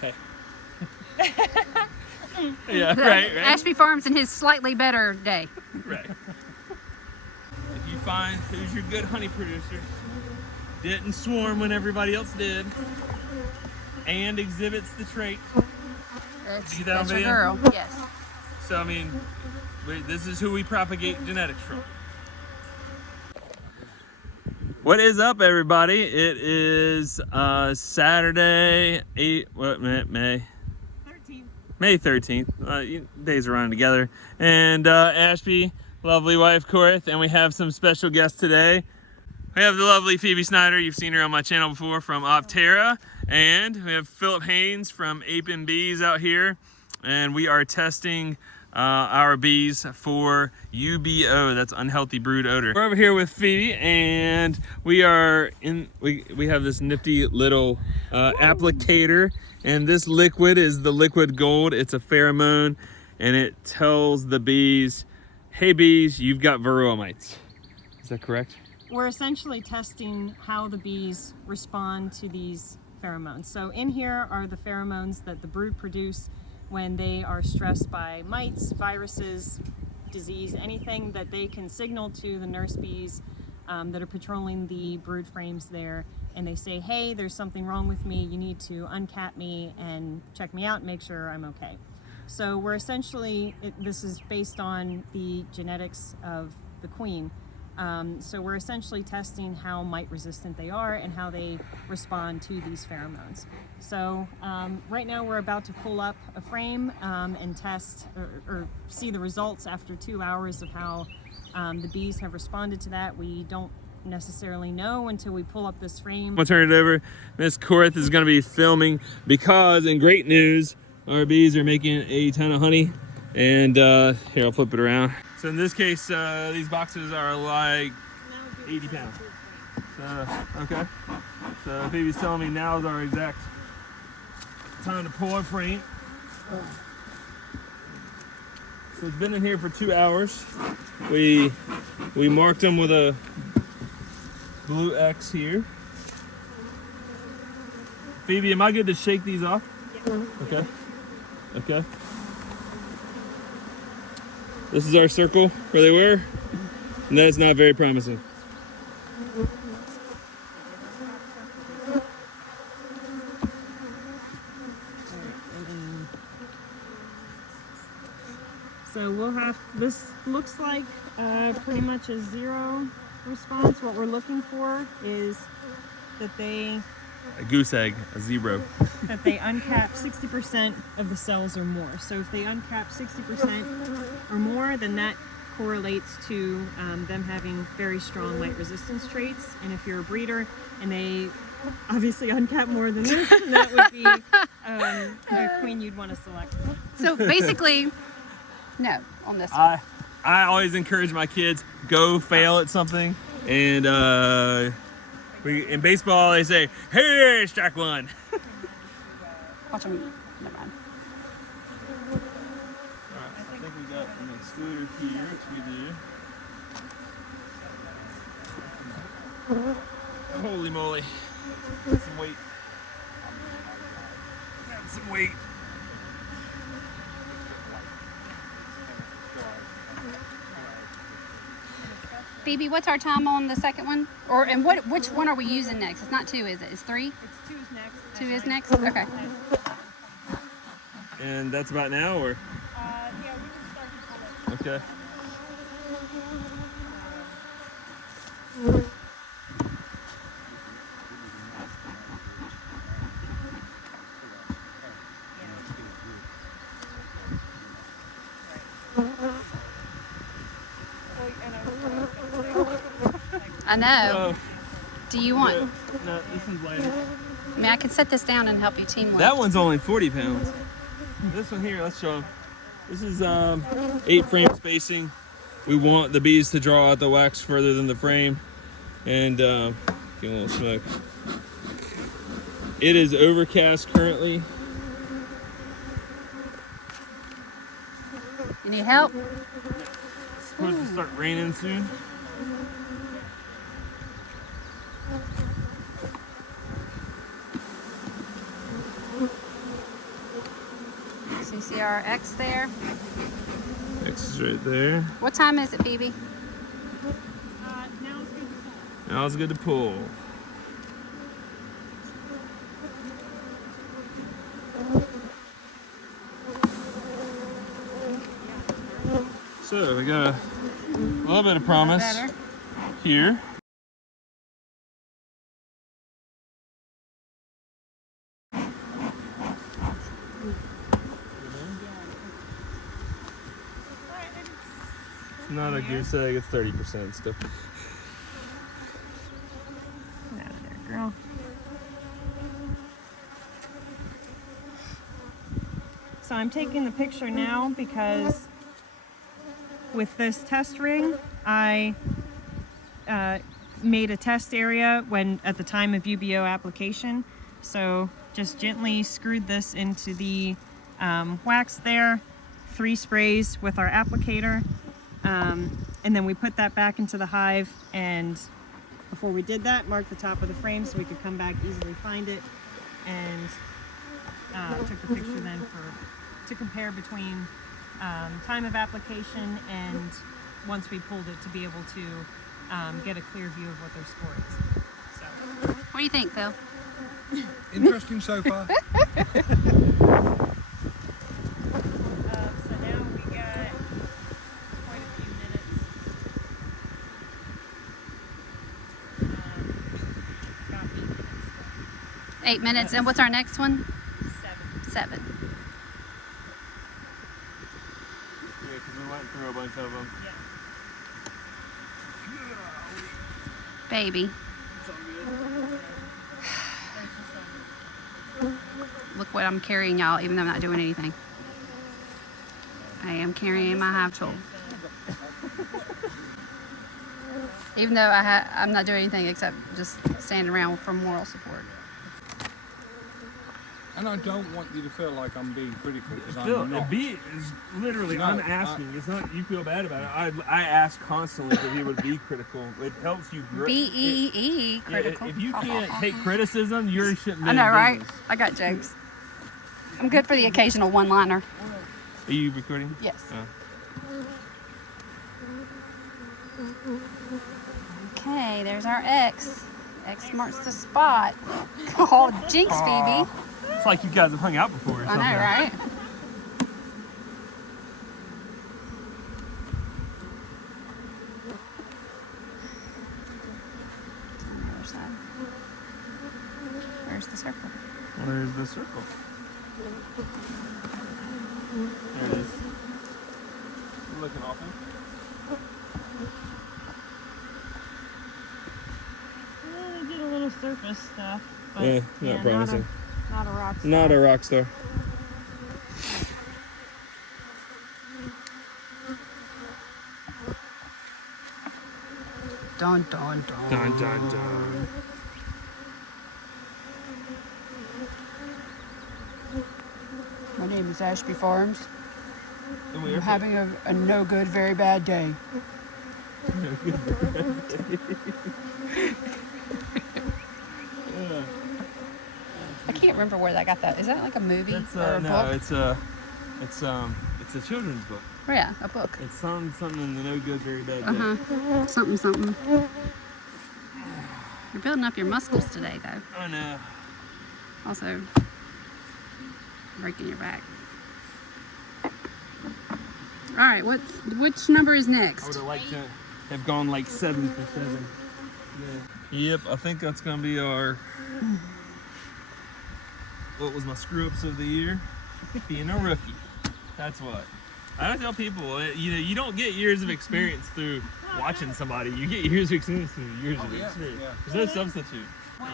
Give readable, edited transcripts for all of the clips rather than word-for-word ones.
Hey. Yeah, right. Ashby Farms in his slightly better day. Right. If you find who's your good honey producer, didn't swarm when everybody else did, and exhibits the trait. That's You get that on your video? girl. Yes. So, I mean, this is who we propagate genetics from. What is up, everybody? It is Saturday, May 13th. May 13th. Days are running together. And Ashby, lovely wife, Korth, and we have some special guests today. We have the lovely Phoebe Snyder. You've seen her on my channel before from Optera. And we have Philip Haynes from Ape and Bees out here. And we are testing our bees for UBO, that's unhealthy brood odor. We're over here with Phoebe, and we have this nifty little applicator, and this liquid is the liquid gold. It's a pheromone, and it tells the bees, hey bees, you've got varroa mites. Is that correct? We're essentially testing how the bees respond to these pheromones. So in here are the pheromones that the brood produce when they are stressed by mites, viruses, disease, anything that they can signal to the nurse bees that are patrolling the brood frames there, and they say, hey, there's something wrong with me, you need to uncap me and check me out and make sure I'm okay. So we're essentially, this is based on the genetics of the queen. So we're essentially testing how mite resistant they are and how they respond to these pheromones. So right now we're about to pull up a frame and test or see the results after 2 hours of how the bees have responded to that. We don't necessarily know until we pull up this frame. I'm gonna turn it over. Miss Korth is gonna be filming because, in great news, our bees are making a ton of honey. And here, I'll flip it around. So in this case, these boxes are like 80 pounds. So, okay. So Phoebe's telling me now is our exact time to pull our frame. So it's been in here for 2 hours. We marked them with a blue X here. Phoebe, am I good to shake these off? Yeah. Okay. Okay. This is our circle where they were, and that is not very promising. So we'll have, this looks like pretty much a zero response. What we're looking for is that they... A goose egg, a zero. That they uncap 60% of the cells or more. So if they uncap 60% or more, then that correlates to them having very strong mite resistance traits. And if you're a breeder and they obviously uncap more than this, then that would be a queen you'd want to select. So basically, no on this one. I always encourage my kids, go fail at something. And in baseball, they say, hey, strike one. Watch them. Never mind. All right, I think we got an excluder here, which we do. Holy moly. Got some weight. Got some weight. Phoebe, what's our time on the second one? And which one are we using next? It's not 2, is it? It's 3? It's 2 is next. 2 is next? Okay. And that's about now, or? Yeah, we can start to pull it. Okay. I know. Do you want? No, this one's lighter. I mean, I could set this down and help you team work. That one's only 40 pounds. This one here, let's show them. This is 8 frame spacing. We want the bees to draw out the wax further than the frame. And give a little smoke. It is overcast currently. You need help? It's supposed to start raining soon. see our X there. X is right there. What time is it, Phoebe? Now it's good to pull. Now it's good to pull. So we got a little bit of promise Better. here. It's not a goose egg, it's 30% still. Get out of there, girl. So I'm taking the picture now because with this test ring, I made a test area when at the time of UBO application. So just gently screwed this into the wax there, 3 sprays with our applicator, and then we put that back into the hive, and before we did that, marked the top of the frame so we could come back easily find it, and took the picture then to compare between time of application and once we pulled it to be able to get a clear view of what their score is. So, What do you think, Phil? Interesting so far. so now we got quite a few minutes. Got 8 minutes left. 8 minutes. And what's our next one? 7. 7. Yeah, because we went through a bunch of them. Yeah. Baby. It's all good. Look what I'm carrying, y'all, even though I'm not doing anything. I am carrying my hive tool. Even though I'm not doing anything except just standing around for moral support. And I don't want you to feel like I'm being critical because Phil, I'm a not. bee is literally, No, I'm asking. It's not you feel bad about it. I ask constantly that he would be critical. It helps you grow. BEE, critical. If you can't take criticism, you shouldn't be I know, in right? business. I got jokes. I'm good for the occasional one-liner. Are you recording? Yes. Oh. Okay, there's our X. X marks the spot. Oh, jinx, Phoebe. It's like you guys have hung out before or I something. know, right? On the other side. Where's the circle? Where's the circle? There it is. You're looking awful. They did a little surface stuff. But Yeah, not promising. Not a rock star. Not a rock star. Dun, dun, dun. Dun dun dun. My name is Ashby Farms. And I'm having a no good, very bad day. I can't remember where I got that. Is that like a movie That's, or a no, book? it's a children's book. Oh, yeah, a book. It's something in the no good, very bad day. Uh-huh. Something, something. You're building up your muscles today, though. I know. Also, breaking your back. All right, which number is I next? would have liked to have gone like 7 for 7. Yeah. Yep, I think that's gonna be our. What was my screw ups of the year? Being a rookie. That's what. I don't tell people, you don't get years of experience through watching somebody. You get years of experience through years of yeah, experience. yeah. There's no substitute. When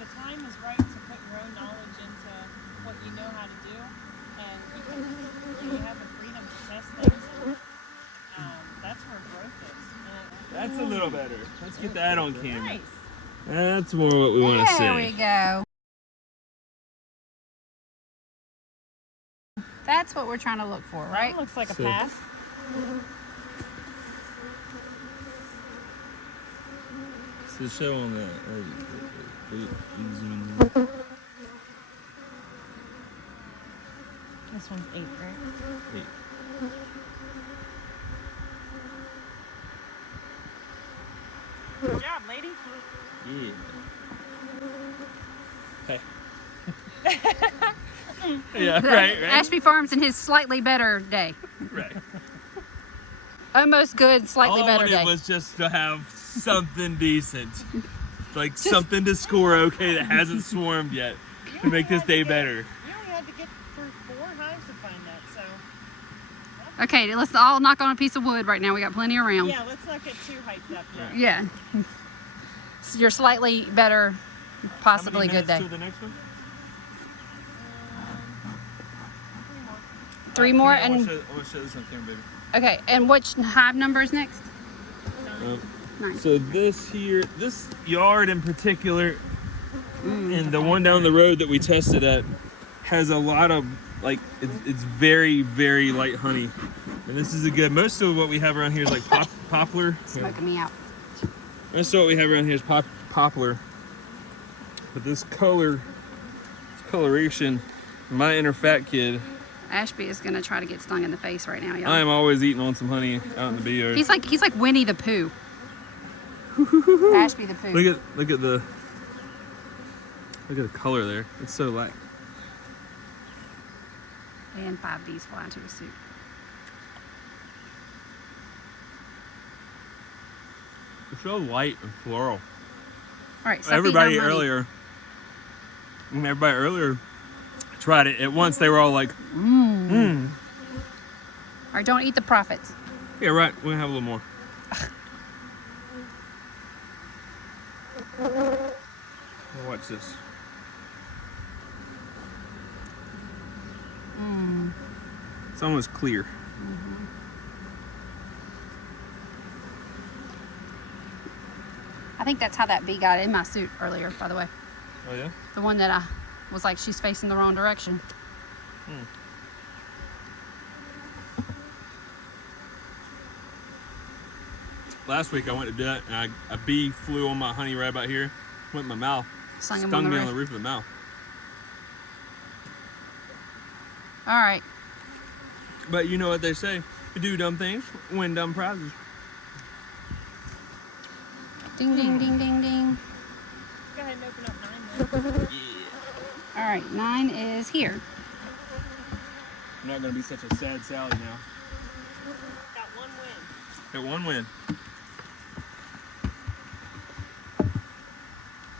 the time is right to put your own knowledge into what you know how to do, and you have the freedom to test things, that's where growth is. That's a little better. Let's get that on camera. Nice. That's more what we want to There we see. go. That's what we're trying to look for, right? That looks like a So- pass. So show on that. This one's 8, right? 8. Good job, lady. Yeah. Hey. Yeah, right. Ashby Farms in his slightly better day. Right. Almost good, slightly All I better wanted day. was just to have something decent. Like something to score okay that hasn't swarmed yet to make this day better. You only had to get through 4 hives to find that, so. Okay, let's all knock on a piece of wood right now. We got plenty around. Yeah, let's not get too hyped up yet. Yeah. So your slightly better, possibly good day. To the next one? 3 more I want and to show this on camera, baby. okay. And which hive number is next? 9. So this yard in particular, and the one down the road that we tested at, has a lot of it's very, very light honey, and this is a good. Most of what we have around here is like poplar. Smoking me out. Most of what we have around here is poplar, but this coloration, my inner fat kid. Ashby is gonna try to get stung in the face right now, y'all. I am always eating on some honey out in the bee yard. He's like Winnie the Pooh. Ashby the Pooh. Look at the color there. It's so light. And 5 bees fly into his suit. It's so light and floral. All right, stop Everybody eating our money. earlier tried it at once. They were all like, All right, don't eat the profits. yeah, right. We're gonna have a little more. Watch this. It's almost clear. I think that's how that bee got in my suit earlier, by the way. Oh yeah. The one that I was like, she's facing the wrong direction. Last week I went to do that, and a bee flew on my honey right about here, went in my mouth, Stung stung him on the me roof. on the roof of the mouth. All right. But you know what they say: you do dumb things, win dumb prizes. Ding, ding, ding, ding, ding. Go ahead and open up 9 then. All right, 9 is here. I'm not gonna be such a sad Sally now. Got 1 win. Got 1 win.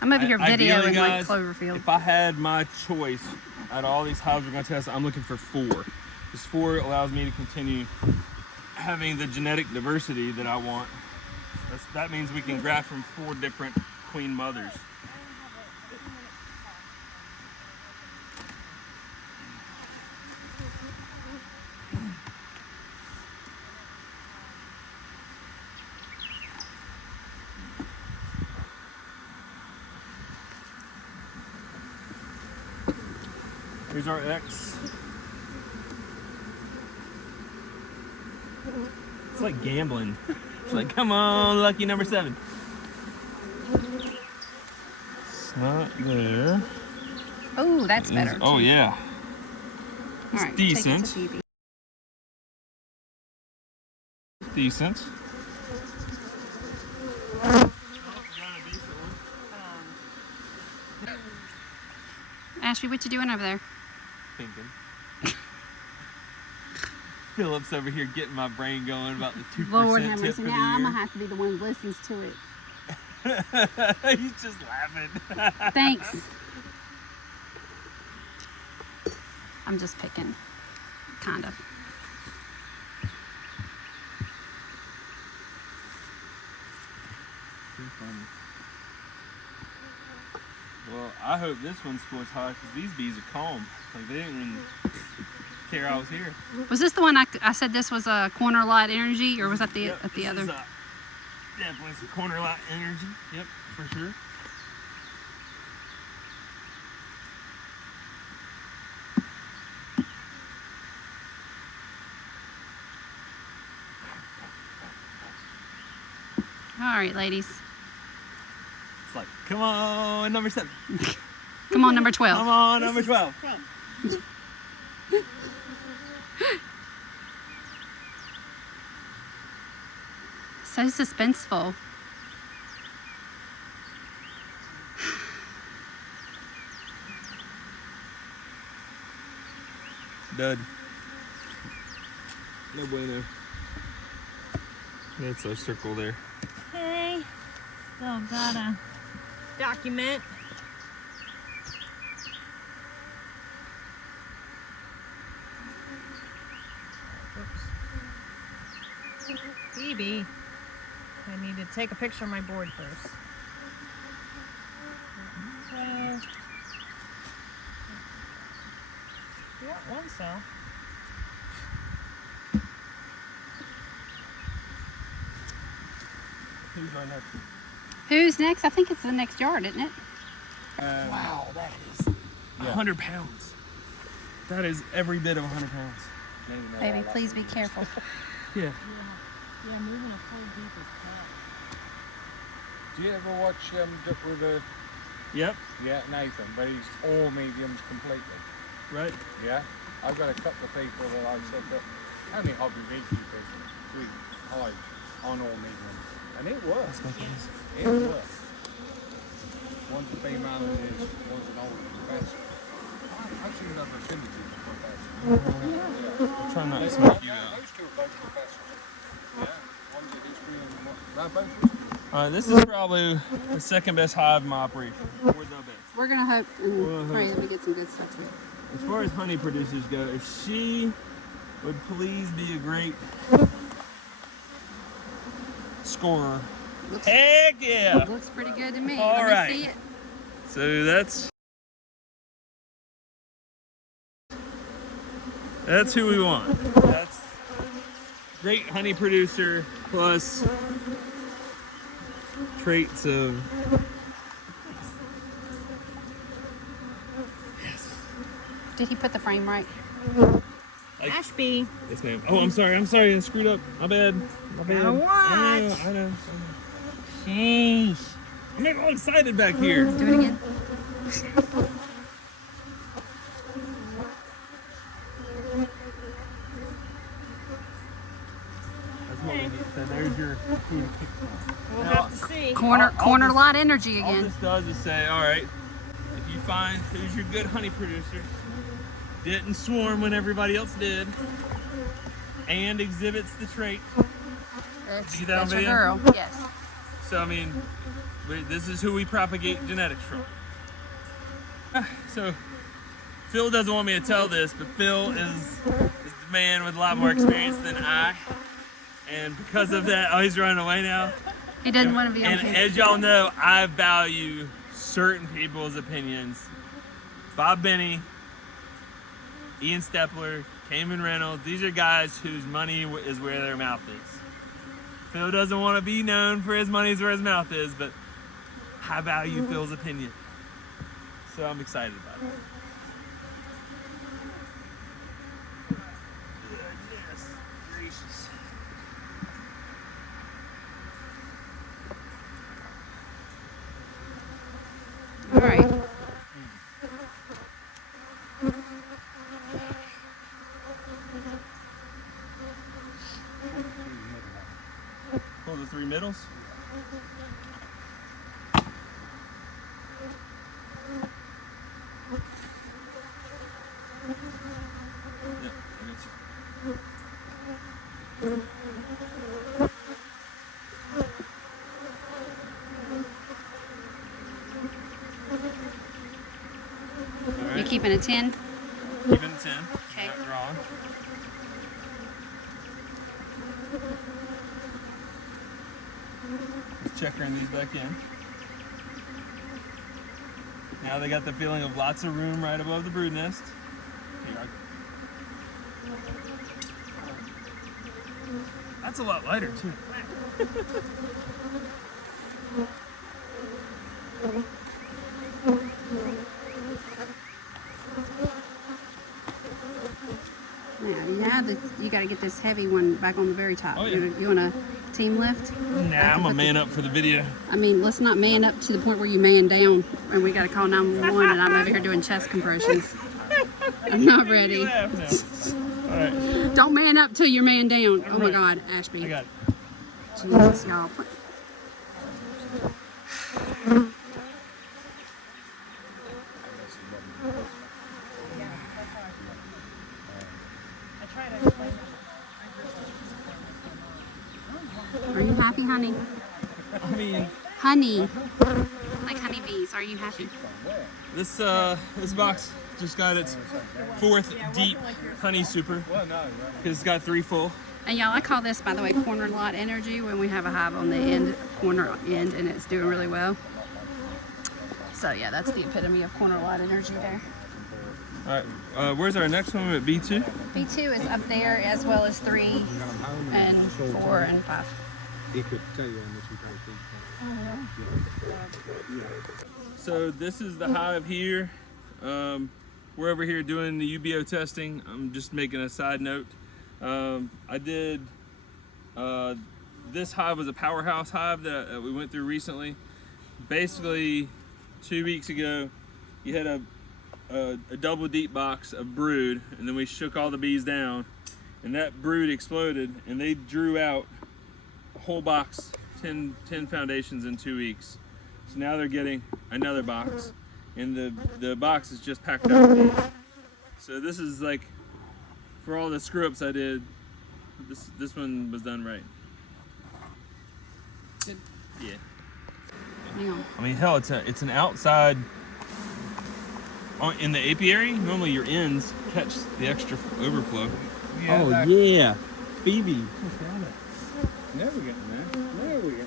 I'm over here Ideally, videoing like guys, Cloverfield. If I had my choice out of all these hives we're gonna test, I'm looking for 4. This 4 allows me to continue having the genetic diversity that I want. That means we can graft from 4 different queen mothers. Here's our X. It's like gambling. It's like, come on, lucky number 7. It's not there. Oh, that's better. Oh yeah. All right, decent. Take it to Phoebe. Decent. Ashby, what you doing over there? Thinking. Philip's over here getting my brain going about the 2% Lord have tip mercy. for the Now I'm year. gonna have to be the one that listens to it. He's just laughing. Thanks. I'm just picking, kind of. Too funny. Well, I hope this one scores high because these bees are calm. Like they didn't even care I was here. Was this the one I said this was a corner light energy, or was that the Yep, at the this other? is, definitely some corner light energy. Yep, for sure. All right, ladies. It's like, come on, number 7. Come on, number 12. Come on, number 12. So suspenseful. Dud. No bueno. That's our circle there. Okay, still gotta document. Oops. Phoebe, I need to take a picture of my board first. Okay. Yeah, one cell. Who's on next? Who's next? I think it's the next yard, isn't it? Wow, that is 100 pounds. That is every bit of 100 pounds. Baby, please be careful. Yeah. Yeah, moving a full deep is tough. Do you ever watch with the Yep. Nathan? But he's all mediums completely. Right. Yeah. I've got a couple of people that I've said that only hobby beekeepers with hives on all mediums, and it works. It works. One's a female and one's an older professor. I've seen other affinity for professors. I'm trying not to smoke you out. Those two are both professors. Yeah. One's a history and they're both history. Alright, this is probably the second best hive in my operation. Or the best. We're gonna hope and We'll pray hope. that we get some good stuff. As far as honey producers go, if she would please be a great scorer. Looks, Heck yeah! looks pretty good to me. All Let me right. see it. So that's who we want. That's great honey producer plus traits of Did he put the frame right? like, Ashby. yes ma'am. Oh, I'm sorry, I screwed up. My bad. Now what? I know. Sheesh. I'm getting all excited back here. Do it again. That's what we need. So there's your food kick. We'll Now, have to see. Corner I'll corner just- lot energy All again. this does is say, all right, if you find who's your good honey producer, didn't swarm when everybody else did, and exhibits the trait. That's, You get that on that's your video? girl. Yes. So I mean, this is who we propagate genetics from. So Phil doesn't want me to tell this, but Phil is the man with a lot more experience than I, and because of that, oh, he's running away now. He doesn't want to be on And camera. as y'all know, I value certain people's opinions. Bob Benny, Ian Stepler, Cayman Reynolds, these are guys whose money is where their mouth is. Phil doesn't want to be known for his money's where his mouth is, but I value Phil's opinion. So I'm excited about it. Goodness gracious. All right. Pull the three middles. Yeah, I got you. All You right, keeping a 10? keeping it 10. Okay. Not drawing. Just checkering these back in. Now they got the feeling of lots of room right above the brood nest. Here, that's a lot lighter too. Yeah, you got to get this heavy one back on the very top. Oh, yeah. You want a team lift? Nah, I'm a man up for the video. I mean, let's not man up to the point where you man down and we got to call 911 and I'm over here doing chest compressions. I'm not ready. You laugh now. All right, Don't man up till you're man down. I'm Oh my ready. God, Ashby. I got it. Jesus, y'all. Are you happy, honey? I mean, Honey. Like honeybees. Are you happy? this box just got its 4th deep honey super because it's got 3 full. And y'all, I call this, by the way, corner lot energy when we have a hive on the end, corner end, and it's doing really well. So yeah, that's the epitome of corner lot energy there. All right, where's our next one at B2? B2 is up there, as well as 3 and 4 and 5. He could tell you how much you probably think. So this is the hive here. We're over here doing the UBO testing. I'm just making a side note. I did, this hive was a powerhouse hive that we went through recently. Basically, 2 weeks ago, you had a double deep box of brood, and then we shook all the bees down, and that brood exploded, and they drew out a whole box, 10 foundations in 2 weeks. So now they're getting another box, and the box is just packed out with bees. So this is like, for all the screw ups I did, this one was done right. Yeah. Yeah. I mean, hell, it's an outside. In the apiary, normally your ends catch the extra overflow. Yeah, Oh yeah, Phoebe. Never getting there. Never getting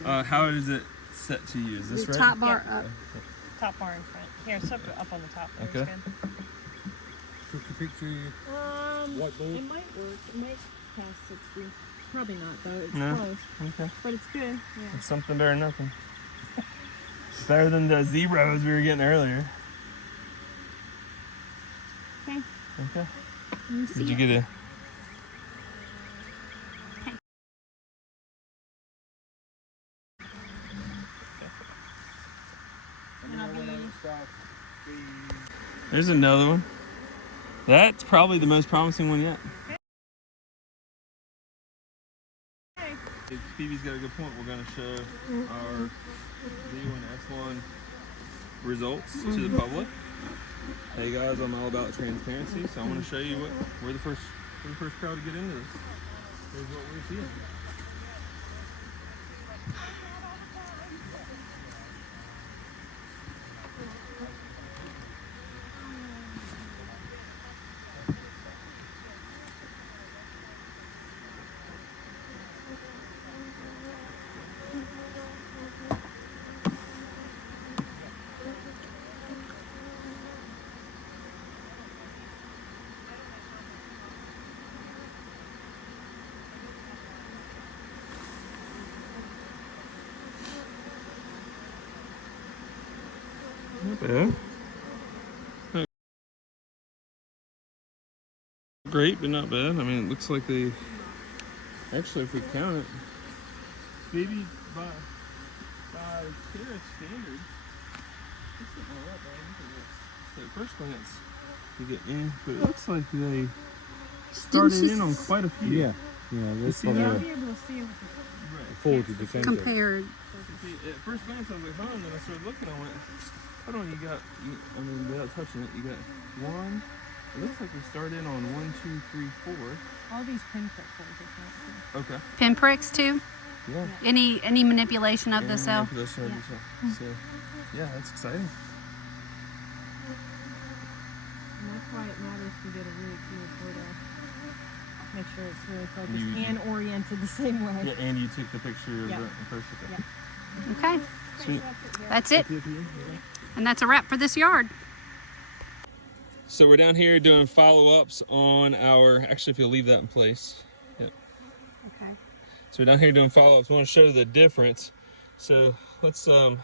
somewhere. How is it set to use? This The right? top bar up. Top bar in front. Here, up on the top. Okay. That's good. Took the picture. Whiteboard. It might work. It might pass 60. Probably not though. It's No. close. Okay. But it's good. Yeah. It's something better than nothing. It's better than the zeros we were getting earlier. Okay. Okay. Let me see Did you it. get a? There's another one. That's probably the most promising one yet. If Phoebe's got a good point, we're going to show our B1 S1 results to the public. Hey guys, I'm all about transparency, so I want to show you we're the first crowd to get into this. Here's what we're seeing. Not bad. Not great, but not bad. I mean, it looks like they actually, if we count it, maybe by carrot standard, this isn't all that bad. Look at this. So at first glance, you get in, but it looks like they started in on quite a few. Yeah, that's see probably that? I'll be able to see it. Right. 40%. Compared. At first glance, I was like, huh, and then I started looking, I went, hold on, I mean, without touching it, you got one. It looks like we started in on 1, 2, 3, 4. All these pinprick holes are Okay. Pinpricks too. Yeah. Any manipulation of the cell. Manipulation of the cell. So, yeah, that's exciting. And that's why it matters to get a really clear photo. Make sure it's really focused and oriented the same way. Yeah, and you took the picture of Yeah. the first. Okay. Yeah. Okay. Sweet. That's it. And that's a wrap for this yard. So we're down here doing follow-ups on our, actually if you'll leave that in place. Yep. Okay. So we're down here doing follow-ups. We want to show the difference. So let's, let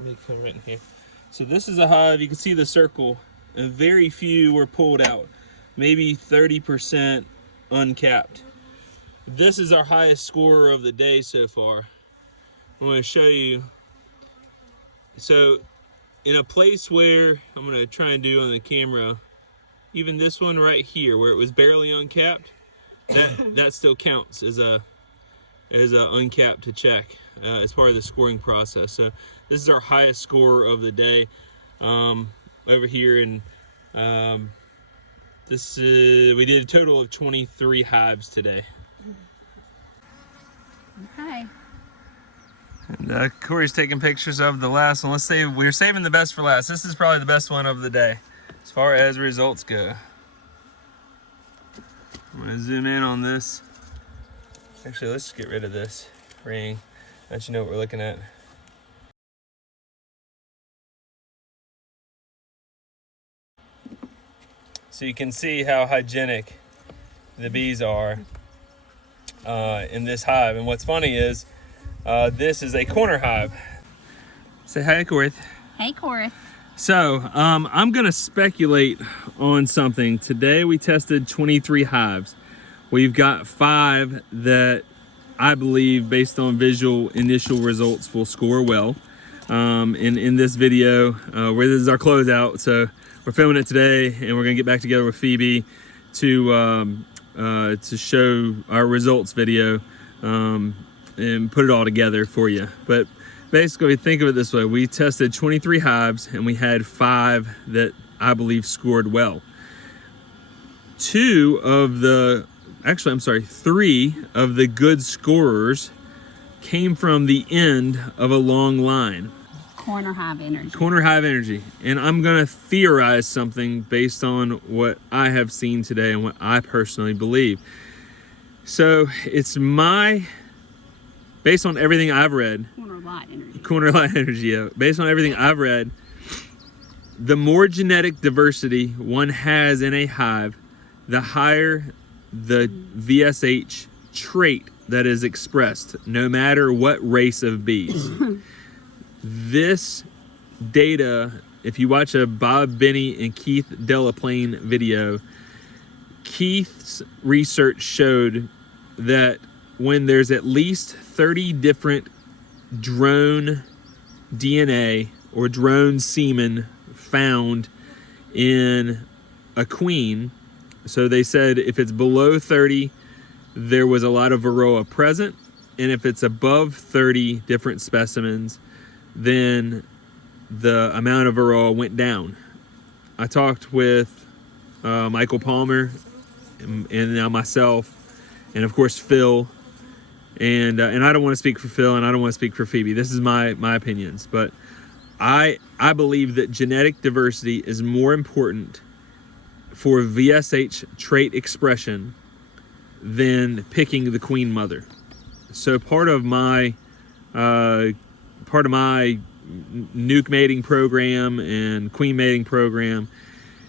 me come right in here. So this is a hive, you can see the circle, and very few were pulled out. Maybe 30% uncapped. This is our highest scorer of the day so far. I'm going to show you. So in a place where, I'm going to try and do on the camera, even this one right here where it was barely uncapped, that still counts as a uncapped to check as part of the scoring process. So this is our highest score of the day over here, and we did a total of 23 hives today. Okay. And Corey's taking pictures of the last one. We're saving the best for last. This is probably the best one of the day as far as results go. I'm gonna zoom in on this. Actually, let's get rid of this ring, let you know what we're looking at. So you can see how hygienic the bees are in this hive. And what's funny is this is a corner hive. Say hi, Corey. Hey, Corey. So I'm gonna speculate on something. Today we tested 23 hives. We've got 5 that I believe, based on visual initial results, will score well. In this video, where this is our closeout, so we're filming it today, and we're gonna get back together with Phoebe to show our results video and put it all together for you. But basically, think of it this way: we tested 23 hives, and we had 5 that I believe scored well. 3 of the good scorers came from the end of a long line. Corner hive energy. Corner hive energy. And I'm gonna theorize something based on what I have seen today and what I personally believe. So it's based on everything I've read. Corner light energy. Corner light energy, yeah. Based on everything I've read, the more genetic diversity one has in a hive, the higher the VSH trait that is expressed, no matter what race of bees. This data, if you watch a Bob Benny and Keith Delaplane video, Keith's research showed that when there's at least 30 different drone DNA or drone semen found in a queen, so they said if it's below 30, there was a lot of Varroa present, and if it's above 30 different specimens, then the amount of Varroa went down. I talked with Michael Palmer and now myself, and of course Phil, and I don't want to speak for Phil, and I don't want to speak for Phoebe. This is my opinions, but I believe that genetic diversity is more important for VSH trait expression than picking the queen mother. So part of my nuke mating program and queen mating program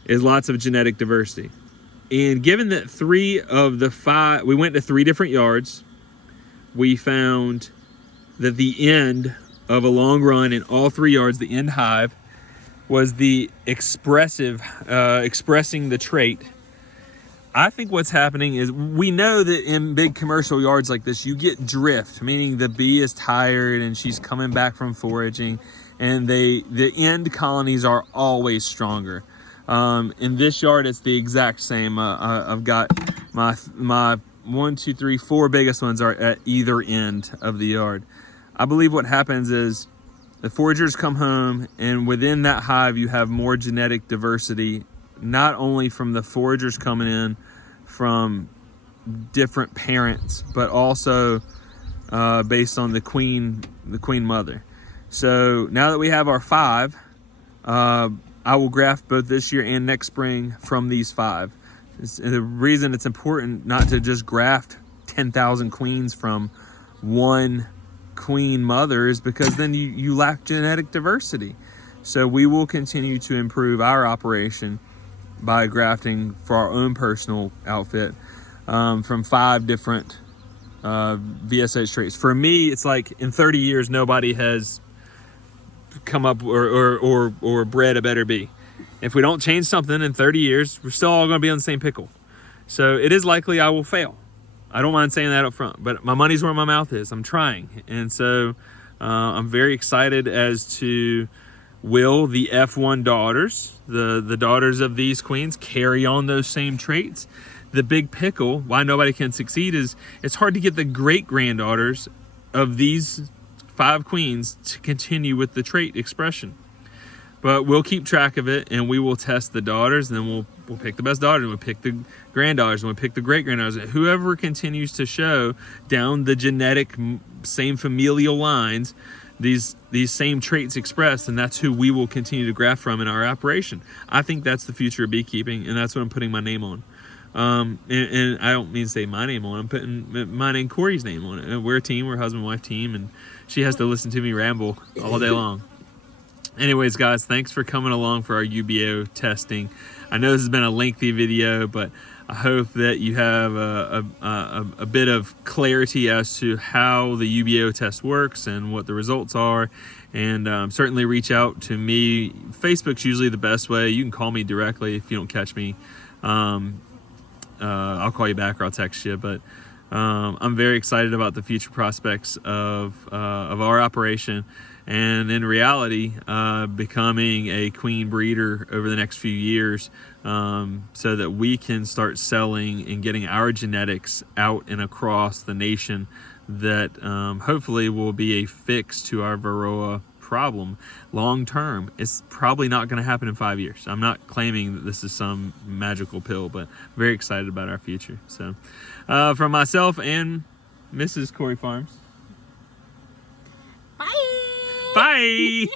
is lots of genetic diversity. And given that 3 of the 5, we went to 3 different yards, we found that the end of a long run in all 3 yards, the end hive, was the expressing the trait. I think what's happening is, we know that in big commercial yards like this, you get drift, meaning the bee is tired and she's coming back from foraging, and the end colonies are always stronger. In this yard, it's the exact same. I've got my 1, 2, 3, 4 biggest ones are at either end of the yard. I believe what happens is the foragers come home, and within that hive, you have more genetic diversity, not only from the foragers coming in from different parents, but also based on the queen mother. So now that we have our 5, I will graft both this year and next spring from these 5. The reason it's important not to just graft 10,000 queens from one queen mother is because then you lack genetic diversity. So we will continue to improve our operation by grafting for our own personal outfit from 5 different VSH traits. For me, it's like in 30 years, nobody has come up or bred a better bee. If we don't change something in 30 years, we're still all going to be on the same pickle. So it is likely I will fail. I don't mind saying that up front, but my money's where my mouth is. I'm trying. And so I'm very excited as to will the F1 daughters, the daughters of these queens, carry on those same traits. the big pickle, why nobody can succeed, is it's hard to get the great granddaughters of these 5 queens to continue with the trait expression. But we'll keep track of it, and we will test the daughters, and then we'll pick the best daughters, and we'll pick the granddaughters, and we'll pick the great granddaughters. Whoever continues to show down the genetic same familial lines these same traits expressed, and that's who we will continue to graft from in our operation. I think that's the future of beekeeping, and that's what I'm putting my name on. And I don't mean to say my name on, I'm putting mine and Corey's name on it. We're a team, we're a husband-wife team, and she has to listen to me ramble all day long. Anyways, guys, thanks for coming along for our UBO testing. I know this has been a lengthy video, but I hope that you have a bit of clarity as to how the UBO test works and what the results are. And certainly reach out to me. Facebook's usually the best way. You can call me directly if you don't catch me. I'll call you back or I'll text you. But I'm very excited about the future prospects of our operation, and in reality, becoming a queen breeder over the next few years, so that we can start selling and getting our genetics out and across the nation, that hopefully will be a fix to our Varroa problem long term. It's probably not going to happen in 5 years. I'm not claiming that this is some magical pill, but very excited about our future. So from myself and Mrs. Corey Farms, bye.